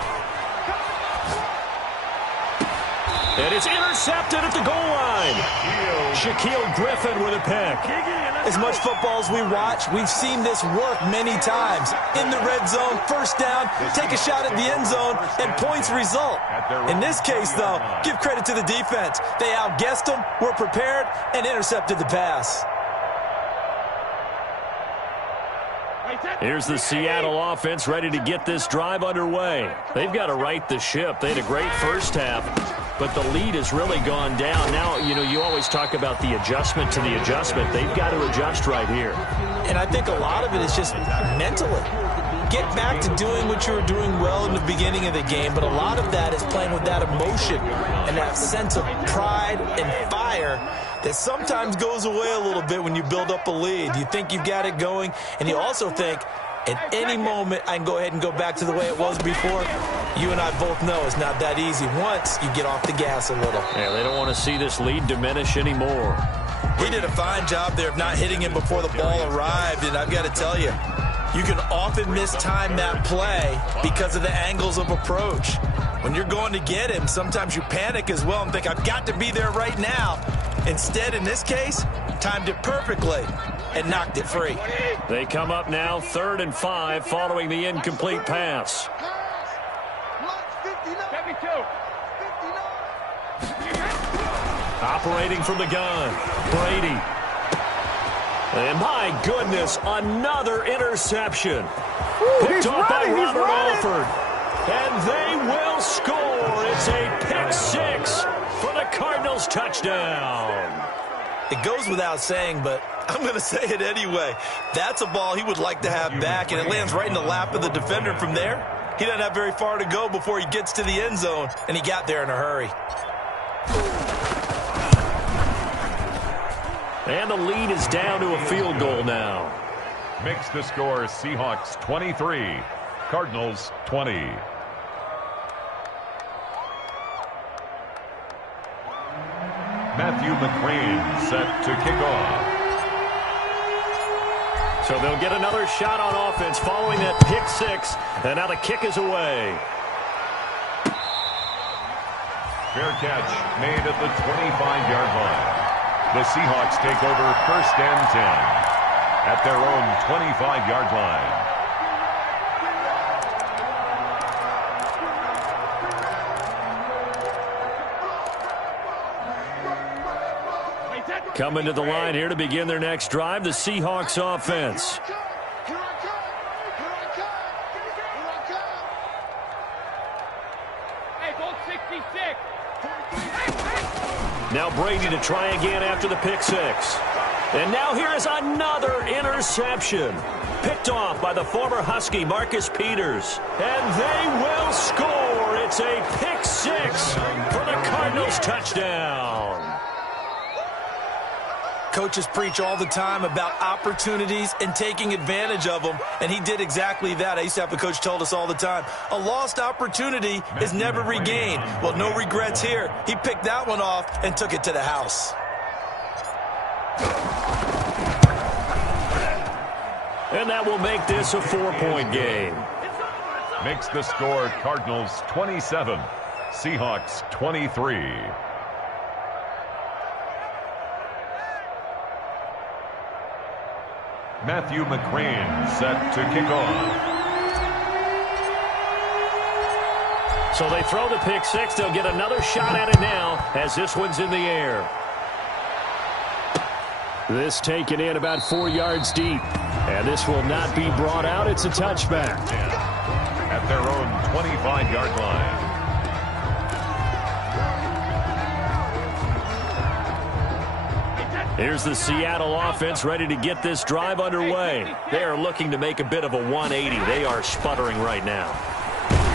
And it's intercepted at the goal line. Shaquille Griffin with a pick. As much football as we watch, we've seen this work many times. In the red zone, 1st down, take a shot at the end zone, and points result. In this case, though, give credit to the defense. They outguessed them, were prepared, and intercepted the pass. Here's the Seattle offense ready to get this drive underway. They've got to right the ship. They had a great first half, but the lead has really gone down. Now, you always talk about the adjustment to the adjustment. They've got to adjust right here. And I think a lot of it is just mentally. Get back to doing what you were doing well in the beginning of the game, but a lot of that is playing with that emotion and that sense of pride and fire that sometimes goes away a little bit when you build up a lead. You think you've got it going, and you also think, at any moment, I can go ahead and go back to the way it was before. You and I both know it's not that easy once you get off the gas a little. Yeah, they don't want to see this lead diminish anymore. He did a fine job there of not hitting him before the ball arrived, and I've got to tell you, you can often mistime that play because of the angles of approach. When you're going to get him, sometimes you panic as well and think, I've got to be there right now. Instead, in this case, timed it perfectly and knocked it free. They come up now 3rd and 5 following the incomplete pass. Operating from the gun, Brady. And my goodness, another interception. Picked off by Robert Alford. And they will score. It's a pick six for the Cardinals touchdown. It goes without saying, but I'm going to say it anyway. That's a ball he would like to have back, and it lands right in the lap of the defender from there. He doesn't have very far to go before he gets to the end zone, and he got there in a hurry. And the lead is down to a field goal now. Makes the score Seahawks 23, Cardinals 20. Matthew McCrane set to kick off. So they'll get another shot on offense following that pick six, and now the kick is away. Fair catch made at the 25-yard line. The Seahawks take over first and 10 at their own 25-yard line. Coming to the line here to begin their next drive, the Seahawks offense. Now Brady to try again after the pick six. And now here is another interception. Picked off by the former Husky, Marcus Peters. And they will score. It's a pick six for the Cardinals touchdown. Coaches preach all the time about opportunities and taking advantage of them, and he did exactly that. I used to have a coach told us all the time, a lost opportunity is never regained. Well, no regrets here. He picked that one off and took it to the house. And that will make this a 4-point game. Makes the score Cardinals 27, Seahawks 23. Matthew McCrane set to kick off. So they throw the pick six. They'll get another shot at it now as this one's in the air. This taken in about 4 yards deep. And this will not be brought out. It's a touchback. At their own 25-yard line. Here's the Seattle offense ready to get this drive underway. They are looking to make a bit of a 180. They are sputtering right now.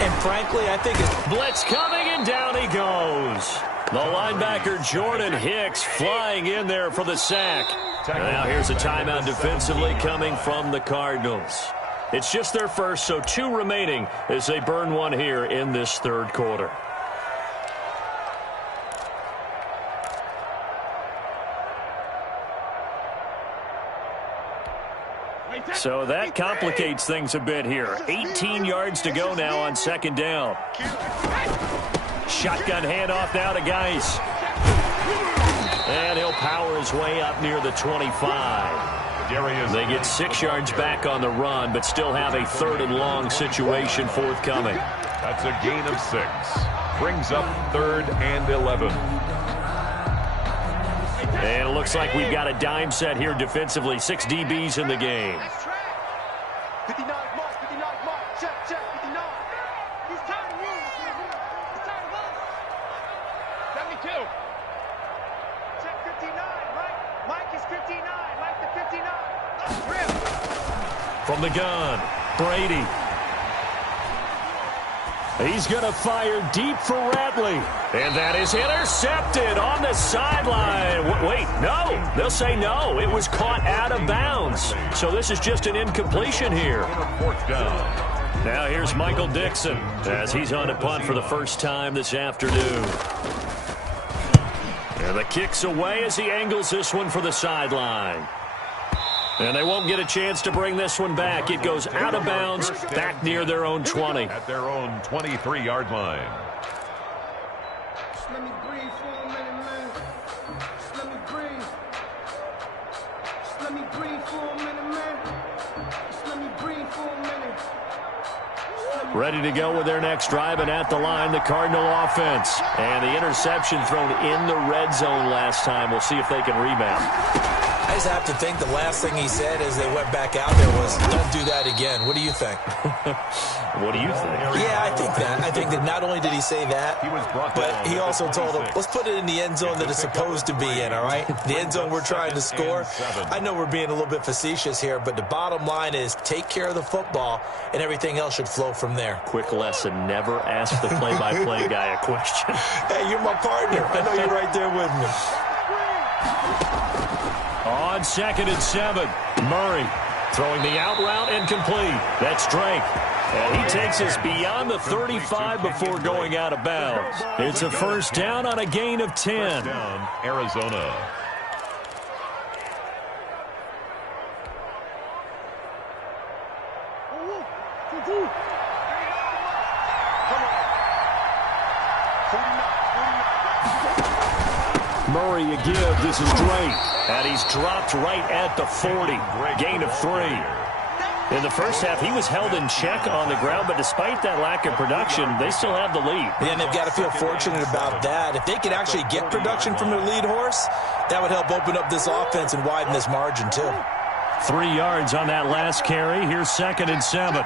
And frankly, I think it's blitz coming, and down he goes. The linebacker Jordan Hicks flying in there for the sack. And now here's a timeout defensively coming from the Cardinals. It's just their first, so 2 remaining as they burn one here in this third quarter. So that complicates things a bit here. 18 yards to go now on second down. Shotgun handoff now to Geis. And he'll power his way up near the 25. They get 6 yards back on the run, but still have a 3rd and long situation forthcoming. That's a gain of 6. Brings up 3rd and 11. And it looks like we've got a dime set here defensively. 6 DBs in the game. 59 mark, 59 mark, check, 59. He's tired of you. He's tired of us. 72. Check 59, Mike is 59, Mike the 59. From the gun, Brady. He's going to fire deep for Ratley. And that is intercepted on the sideline. Wait, no. They'll say no. It was caught out of bounds. So this is just an incompletion here. Now here's Michael Dixon as he's on to punt for the first time this afternoon. And the kick's away as he angles this one for the sideline. And they won't get a chance to bring this one back. It goes out of bounds back near their own 20. At their own 23-yard line. Just let me breathe for a minute, man. Just let me breathe. Just let me breathe for a minute, man. Just let me breathe for a minute. Just let me Ready to go with their next drive, and at the line, the Cardinal offense. And the interception thrown in the red zone last time. We'll see if they can rebound. I just have to think the last thing he said as they went back out there was, don't do that again. What do you think? What do you think? Yeah, I think that. I think that not only did he say that, but he also told them, let's put it in the end zone that it's supposed to be in, all right? The end zone we're trying to score. I know we're being a little bit facetious here, but the bottom line is take care of the football, and everything else should flow from there. Quick lesson, never ask the play-by-play guy a question. Hey, you're my partner. I know you're right there with me. On 2nd and 7, Murray throwing the out route and complete. That's Drake. And he takes us beyond the 35 before going out of bounds. It's a first down on a gain of 10. First down, Arizona. Murray a give. This is Drake. And he's dropped right at the 40. Gain of 3. In the first half, he was held in check on the ground, but despite that lack of production, they still have the lead. And they've got to feel fortunate about that. If they could actually get production from their lead horse, that would help open up this offense and widen this margin, too. 3 yards on that last carry. Here's 2nd and 7.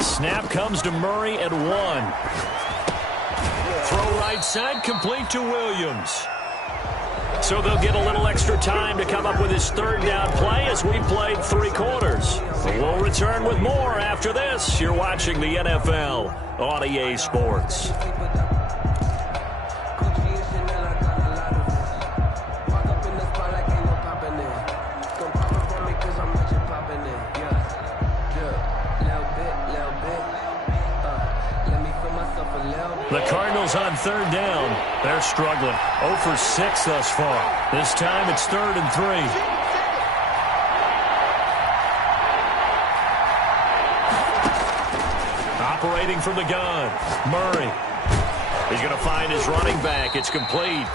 Snap comes to Murray at 1. Throw right side, complete to Williams. So they'll get a little extra time to come up with his 3rd down play as we played 3 quarters. We'll return with more after this. You're watching the NFL on EA Sports. The Cardinals on 3rd down. They're struggling. 0 for 6 thus far. This time it's 3rd and 3. Operating from the gun. Murray. He's going to find his running back. It's complete.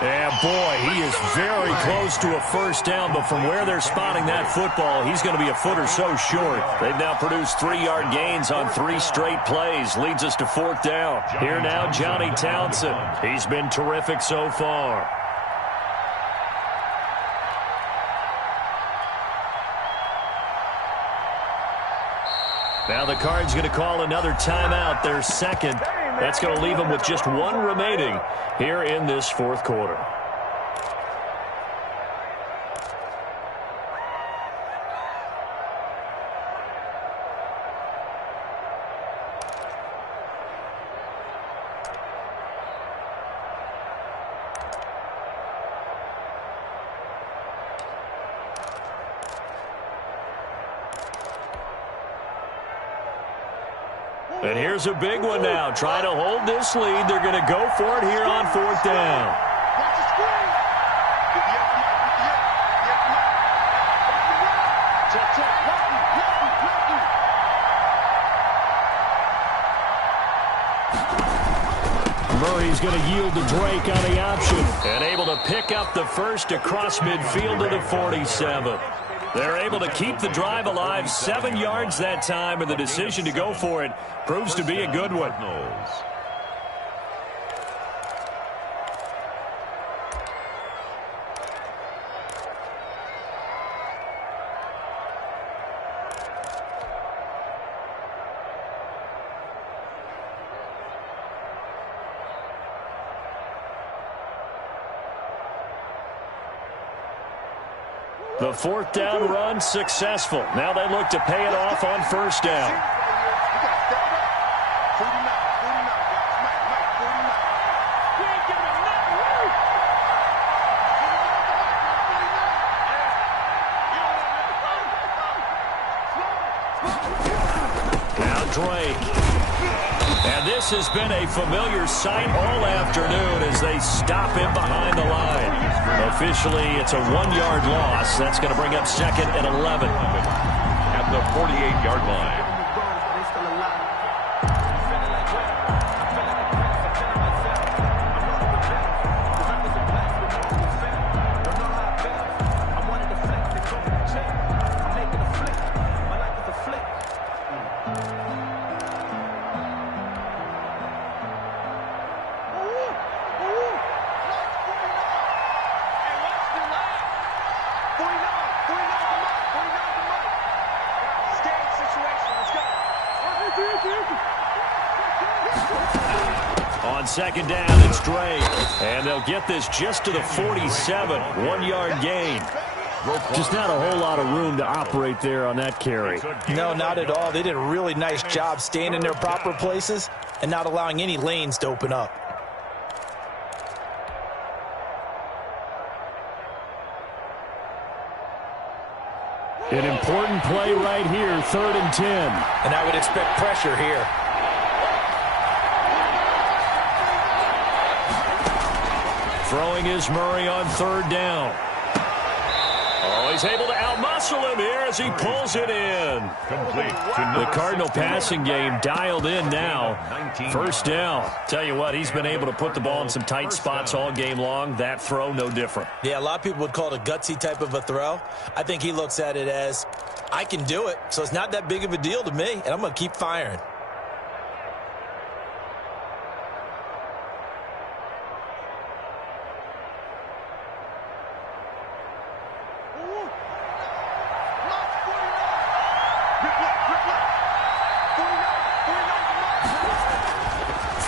And, boy, he is very close to a first down, but from where they're spotting that football, he's going to be a foot or so short. They've now produced 3-yard gains on 3 straight plays. Leads us to 4th down. Here now, Johnny Townsend. He's been terrific so far. Now the Cards going to call another timeout, their 2nd. That's going to leave them with just 1 remaining here in this 4th quarter. And here's a big one now. Try to hold this lead. They're going to go for it here on 4th down. Murray's going to yield to Drake on the option. And able to pick up the first across midfield to the 47. They're able to keep the drive alive. 7 yards that time, and the decision to go for it proves to be a good one. The 4th down run successful. Now they look to pay it off on 1st down. Now Drake. And this has been a familiar sight all afternoon as they stop him behind the line. Officially, it's a 1-yard loss. That's going to bring up second and 11. At the 48-yard line. On second down, it's Drake. And they'll get this just to the 47. 1-yard gain. Just not a whole lot of room to operate there on that carry. No, not at all. They did a really nice job staying in their proper places and not allowing any lanes to open up. An important play right here, 3rd and 10. And I would expect pressure here. Throwing is Murray on 3rd down. Oh, he's able to outmuscle him here as he pulls it in. Complete. The Cardinal passing game dialed in now. 1st down. Tell you what, he's been able to put the ball in some tight spots all game long. That throw, no different. Yeah, a lot of people would call it a gutsy type of a throw. I think he looks at it as, I can do it, so it's not that big of a deal to me, and I'm going to keep firing.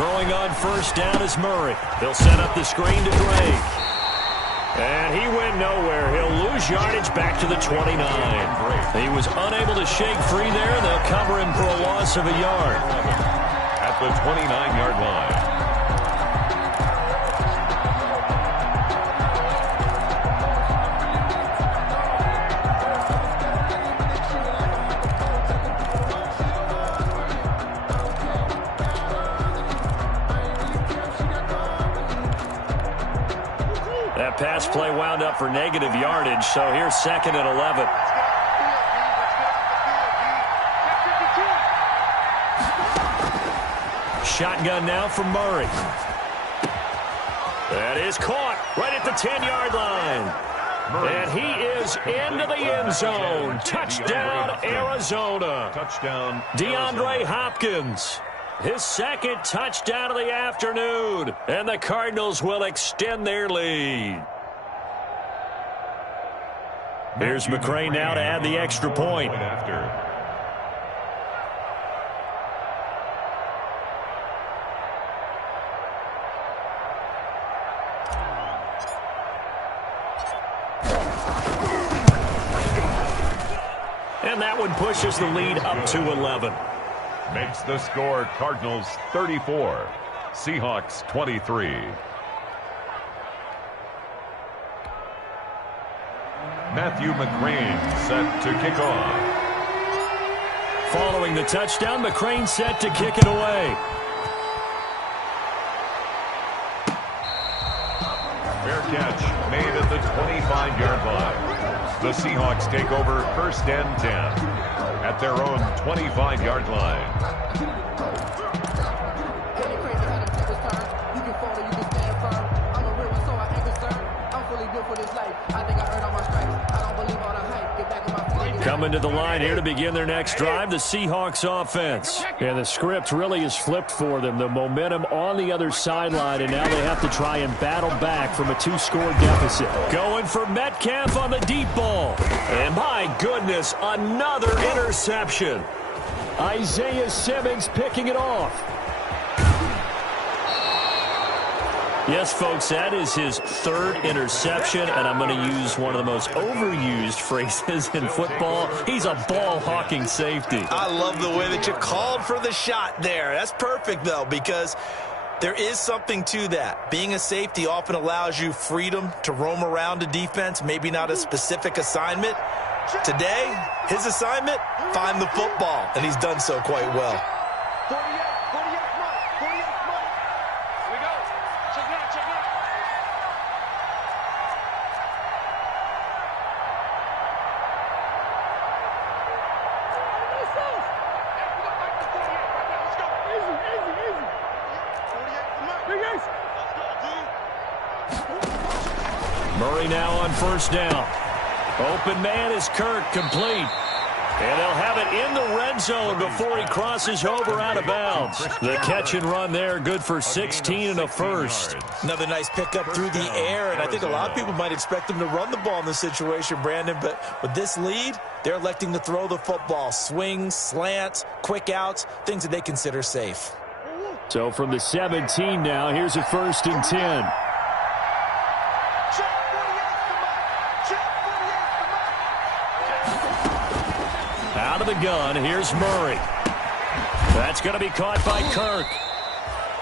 Throwing on 1st down is Murray. They'll set up the screen to Drake. And he went nowhere. He'll lose yardage back to the 29. He was unable to shake free there. They'll cover him for a loss of a yard. At the 29-yard line. That pass play wound up for negative yardage, so here's 2nd and 11. Shotgun now from Murray. That is caught right at the 10-yard line. And he is into the end zone. Touchdown, Arizona. Touchdown, DeAndre Hopkins. His 2nd touchdown of the afternoon. And the Cardinals will extend their lead. Here's McCray now to add the extra point. And that one pushes the lead up to 11. Makes the score Cardinals 34, Seahawks 23. Matthew McCrane set to kick off. Following the touchdown, McCrane set to kick it away. Fair catch made at the 25-yard line. The Seahawks take over 1st and 10 at their own 25-yard line. Coming to the line here to begin their next drive, the Seahawks offense. And the script really is flipped for them. The momentum on the other sideline, and now they have to try and battle back from a 2-score deficit. Going for Metcalf on the deep ball. And my goodness, another interception. Isaiah Simmons picking it off. Yes, folks, that is his 3rd interception, and I'm going to use one of the most overused phrases in football. He's a ball-hawking safety. I love the way that you called for the shot there. That's perfect, though, because there is something to that. Being a safety often allows you freedom to roam around a defense, maybe not a specific assignment. Today, his assignment, find the football, and he's done so quite well. Murray now on first down. Open man is Kirk, complete. And they'll have it in the red zone before he crosses over out of bounds. The catch and run there, good for 16 and a first. Another nice pickup through the air, and I think a lot of people might expect him to run the ball in this situation, Brandon, but with this lead, they're electing to throw the football. Swings, slants, quick outs, things that they consider safe. So from the 17 now, here's a 1st and 10. Out of the gun, here's Murray. That's going to be caught by Kirk.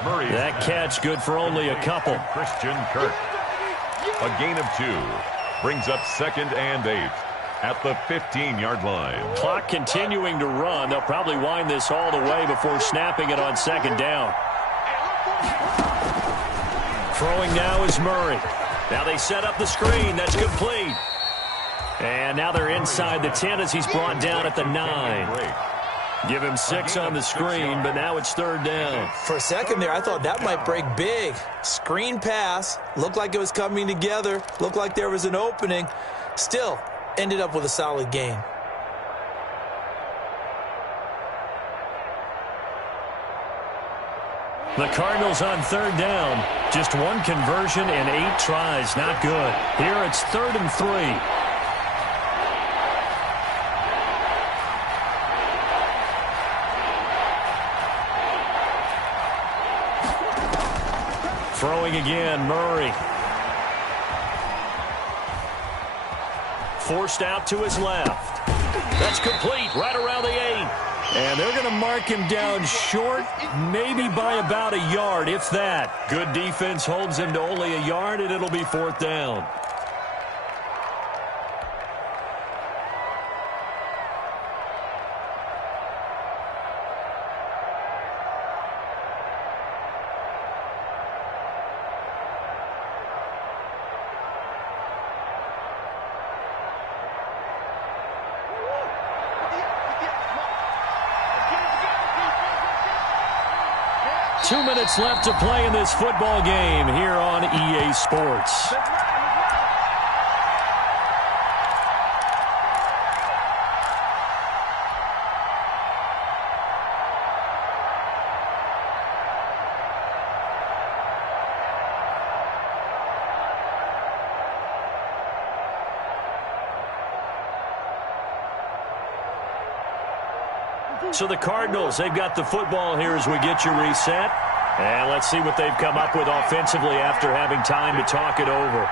Murray. That catch good for only a couple. Christian Kirk. A gain of 2. Brings up 2nd and 8 at the 15-yard line. Clock continuing to run. They'll probably wind this all the way before snapping it on 2nd down. Throwing now is Murray. Now they set up the screen. That's complete. And now they're inside the 10 as he's brought down at the 9. Give him 6 on the screen, but now it's 3rd down. For a second there, I thought that might break big. Screen pass. Looked like it was coming together. Looked like there was an opening. Still, ended up with a solid gain. The Cardinals on 3rd down. Just 1 conversion and 8 tries. Not good. Here it's 3rd and 3. Throwing again, Murray. Forced out to his left. That's complete, right around the 8. And they're going to mark him down short, maybe by about a yard, if that. Good defense holds him to only a yard, and it'll be 4th down. Two minutes left to play in this football game here on EA Sports. So the Cardinals, they've got the football here as we get you reset. And let's see what they've come up with offensively after having time to talk it over.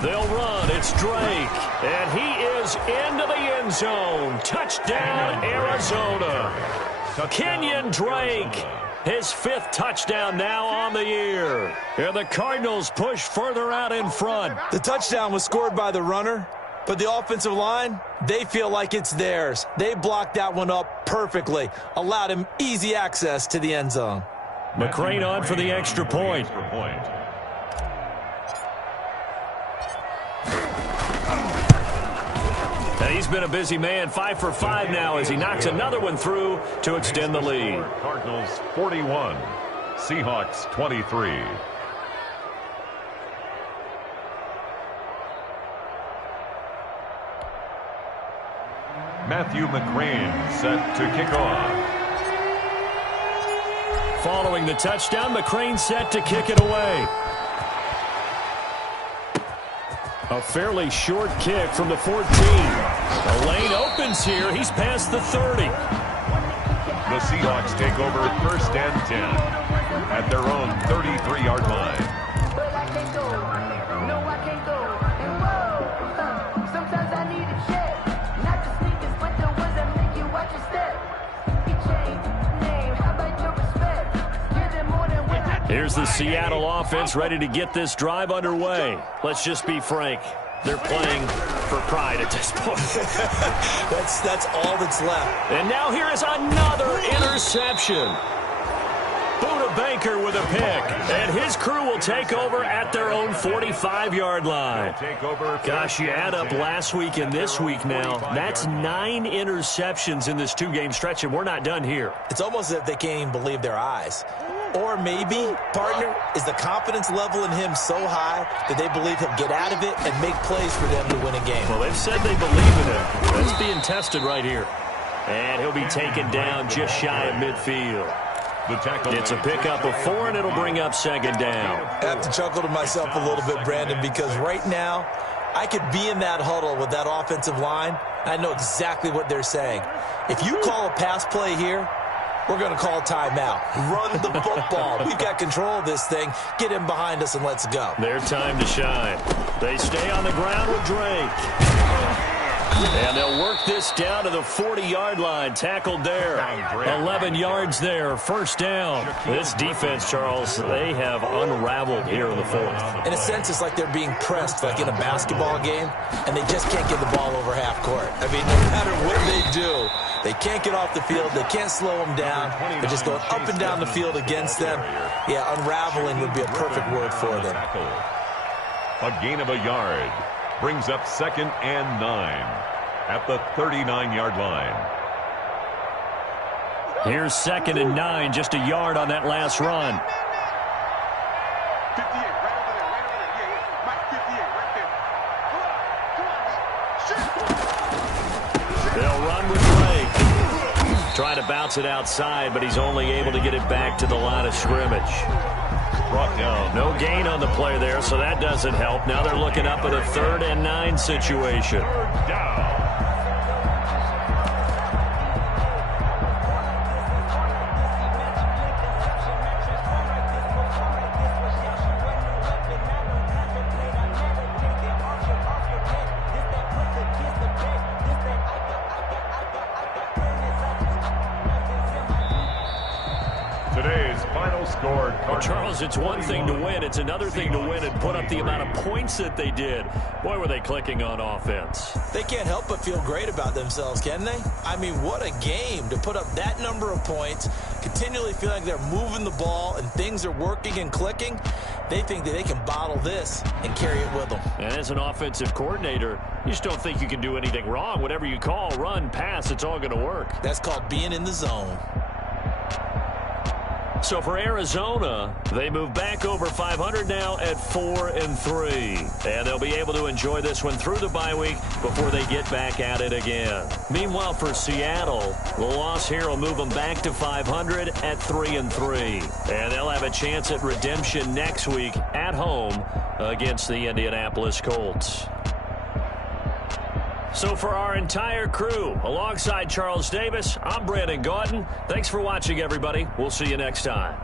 They'll run. It's Drake. And he is into the end zone. Touchdown, Arizona. Kenyon Drake, his 5th touchdown now on the year. And the Cardinals push further out in front. The touchdown was scored by the runner, but the offensive line, they feel like it's theirs. They blocked that one up perfectly, allowed him easy access to the end zone. McCrane on for the extra point. And he's been a busy man, 5 for 5 now as he knocks another one through to extend the lead. Cardinals 41, Seahawks 23. Matthew McCrane set to kick off. Following the touchdown, McCrane set to kick it away. A fairly short kick from the 14. The lane opens here. He's past the 30. The Seahawks take over 1st and 10 at their own 33-yard line. But I can't go. No, I can't go. And whoa, sometimes I need a check. Not the sneakers, but the ones that make you watch your step. You change name. How about your respect? Give them more than when I. Here's the Seattle offense ready to get this drive underway. Let's just be frank. They're playing for pride at this point. That's all that's left. And now here is another interception. Buda Baker with a pick. And his crew will take over at their own 45-yard line. Gosh, you add up last week and this week now. That's 9 interceptions in this 2-game stretch, and we're not done here. It's almost as if they can't even believe their eyes. Or maybe, partner, is the confidence level in him so high that they believe he'll get out of it and make plays for them to win a game. Well, they've said they believe in him. That's being tested right here. And he'll be taken down just shy of midfield. It's a pickup of 4, and it'll bring up second down. I have to chuckle to myself a little bit, Brandon, because right now I could be in that huddle with that offensive line. I know exactly what they're saying. If you call a pass play here, we're going to call a timeout. Run the football. We've got control of this thing. Get him behind us and let's go. Their time to shine. They stay on the ground with Drake. And they'll work this down to the 40-yard line. Tackled there. 11 yards there. First down. This defense, Charles, they have unraveled here in the 4th. In a sense, it's like they're being pressed like in a basketball game, and they just can't get the ball over half court. I mean, no matter what they do, they can't get off the field. They can't slow them down. They're just going up and down the field against them. Yeah, unraveling would be a perfect word for them. A gain of a yard brings up 2nd and 9 at the 39-yard line. Here's 2nd and 9, just a yard on that last run. 58, right over there, right over there. Yeah, Mike, 58, right there. They'll run with Drake. Trying to bounce it outside, but he's only able to get it back to the line of scrimmage. Brought down. No gain on the play there, so that doesn't help. Now they're looking up at a 3rd and 9 situation. Third down. Today's final score. Well, Charles, it's one thing to win. It's another thing to win and put up the amount of points that they did. Boy, were they clicking on offense. They can't help but feel great about themselves, can they? I mean, what a game to put up that number of points, continually feel like they're moving the ball and things are working and clicking. They think that they can bottle this and carry it with them. And as an offensive coordinator, you just don't think you can do anything wrong. Whatever you call, run, pass, it's all going to work. That's called being in the zone. So for Arizona, they move back over 500 now at 4-3. And they'll be able to enjoy this one through the bye week before they get back at it again. Meanwhile, for Seattle, the loss here will move them back to 500 at 3-3. And they'll have a chance at redemption next week at home against the Indianapolis Colts. So for our entire crew, alongside Charles Davis, I'm Brandon Gaudin. Thanks for watching, everybody. We'll see you next time.